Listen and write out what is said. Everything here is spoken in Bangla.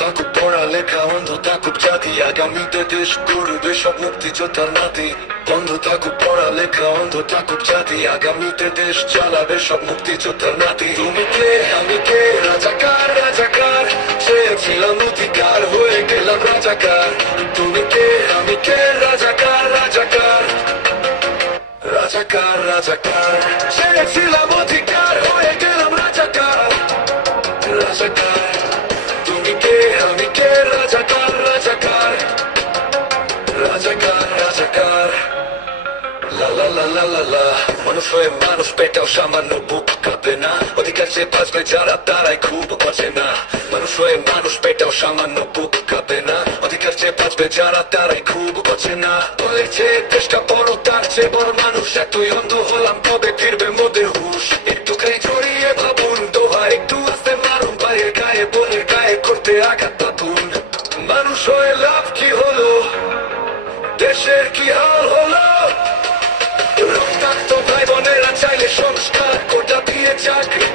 থাকুক পড়ালেখা, অন্ধ থাকুক জাতি, আগামীতে দেশ গড়বে সব মুক্তিযোদ্ধার নাতি। বন্ধ থাকুক পড়ালেখা, অন্ধ থাকুক জাতি, আগামীতে দেশ চালাবে সব মুক্তিযোদ্ধার নাতি। তুমি কে আমি কে, রাজাকার রাজাকার, চেয়েছিলাম অধিকার হয়ে গেলাম রাজাকার। তুমি কে আমি কে, রাজাকার রাজাকার, রাজাকার রাজাকার, চেয়েছিলাম অধিকার হয়ে গেলাম রাজাকার রাজাকার। তুমি কে আমি কে, রাজাকার রাজাকার, রাজাকার রাজাকার। লা লা লা লা লা লা। মানুষ হয়ে মানুষ পেটাও সামান্য বুক কাঁপে না, অধিকার সে বাঁচবে যারা তারাই খুব বাঁচে না। মানুষ হয়ে মানুষ পেটাও সামান্য বুক কাঁপে না, অধিকার সে বাঁচবে যারা তারাই খুব বাঁচে না। বলেছে দেশটা বড়, তার চেয়ে বড় মানুষ, এতই অন্ধ হলাম কবে ফিরবে মোদের হুশ। একটু খাই জড়িয়ে ভাবুন, দোহা একটু আস্তে মারুন, পায়ের গায়ে বোনের গায়ে করতে আঘাত পাতুন। মানুষ হয়ে লাভ কি হলো, দেশের কি হাল হলো। রক্তাক্ত ভাই বোনেরা চাইলে সংস্কার, কোটা দিয়ে চাকরি